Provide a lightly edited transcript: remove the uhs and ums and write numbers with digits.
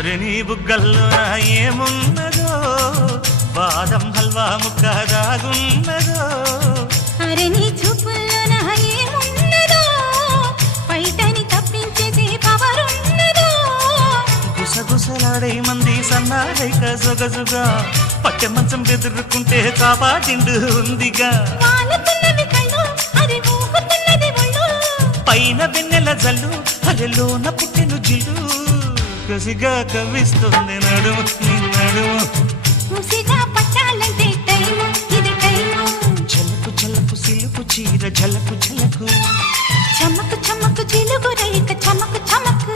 అరే నీ బుగ్గల్లో ఏమున్నదో బాదం హల్వా ముక్క దాగున్నదో అరే నీ చూపుల్లో ఏమున్నదో బయటని తప్పించేసే పవర్ ఉన్నదో గుసగుసలాడే మంది సన్నాడైక జొగజుగా పట్టె మంచం బెదురుకుంటే కాపాటిండు ఉందిగా వాలుతున్నవి కళ్ళు అది ఊగుతున్నది ఒళ్ళు పైన వెన్నెల జల్లు అరెలోన పుట్టెను జిల్లు కసిగా కవ్విస్తుంది నడుము నీ నడుము ముసిగా పట్టాలంటే టైము ఇది టైము చలకు చలకు సిలుకు చీర ఝలకు ఝలకు చమకు చమకు చిలుగు రేఖ చమకు చమకు